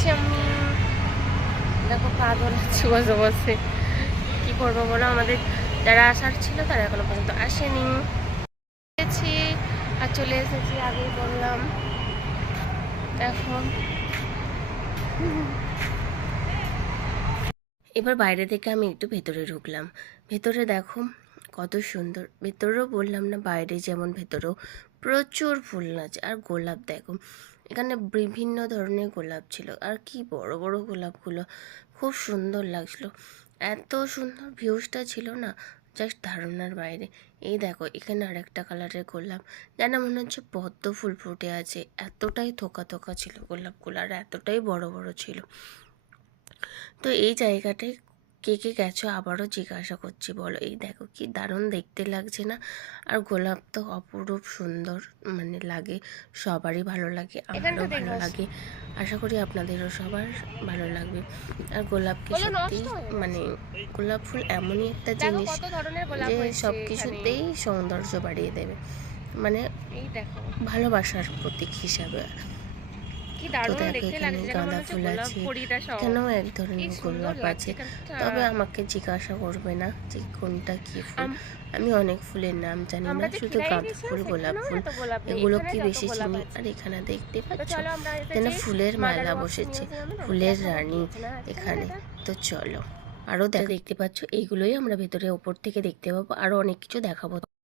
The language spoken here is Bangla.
যাচ্ছি আমি। দেখো পা ধরাচ্ছি বসে বসে, কি করবো বলো? আমাদের যারা আসার ছিল তারা এখনো পর্যন্ত আসেনি। আর চলে এসেছি, আগেই বললাম। এখন এবার বাইরে থেকে আমি একটু ভেতরে ঢুকলাম। ভেতরে দেখো কত সুন্দর। ভেতরেও বললাম না, বাইরে যেমন ভেতরেও প্রচুর ফুল আছে। আর গোলাপ দেখো, এখানে বিভিন্ন ধরনের গোলাপ ছিল, আর কি বড় বড় গোলাপগুলো, খুব সুন্দর লাগছিল। এত সুন্দর ভিউজটা ছিল না, জাস্ট ধারণার বাইরে। এই দেখো এখানে আরেকটা কালারের গোলাপ, যেন মনে হচ্ছে পদ্ম ফুল ফুটে আছে। এতটাই থোকা থোকা ছিল গোলাপগুলো, আর এতটাই বড় বড় ছিল। তো এই জায়গাটায় কে কে গেছো আবারও জিজ্ঞাসা করছি বলো। এই দেখো কি দারুণ দেখতে লাগছে না? আর গোলাপ তো অপরূপ সুন্দর, মানে লাগে, সবারই ভালো লাগে, আমারও ভালো লাগে। আশা করি আপনাদেরও সবার ভালো লাগবে। আর গোলাপকে সত্যি, মানে গোলাপ ফুল এমনই একটা জিনিস যে সব কিছুতেই সৌন্দর্য বাড়িয়ে দেবে, মানে এই দেখো ভালোবাসার প্রতীক হিসাবে। তো দেখো এখানে গাঁদা ফুল আছে, এখানেও এক ধরনের গোলাপ আছে। তবে আমাকে জিজ্ঞাসা করবে না যে কোনটা কি ফুল, আমি অনেক ফুলের নাম জানি না, শুধু গাঁদা ফুল, গোলাপ ফুল এগুলো কি বেশি চিনি। আর এখানে দেখতে পাচ্ছ এখানে ফুলের মেলা বসেছে, ফুলের রানী এখানে। তো চলো আরও দেখতে পাচ্ছ, এইগুলোই আমরা ভেতরে ওপর থেকে দেখতে পাবো, আরও অনেক কিছু দেখাবো।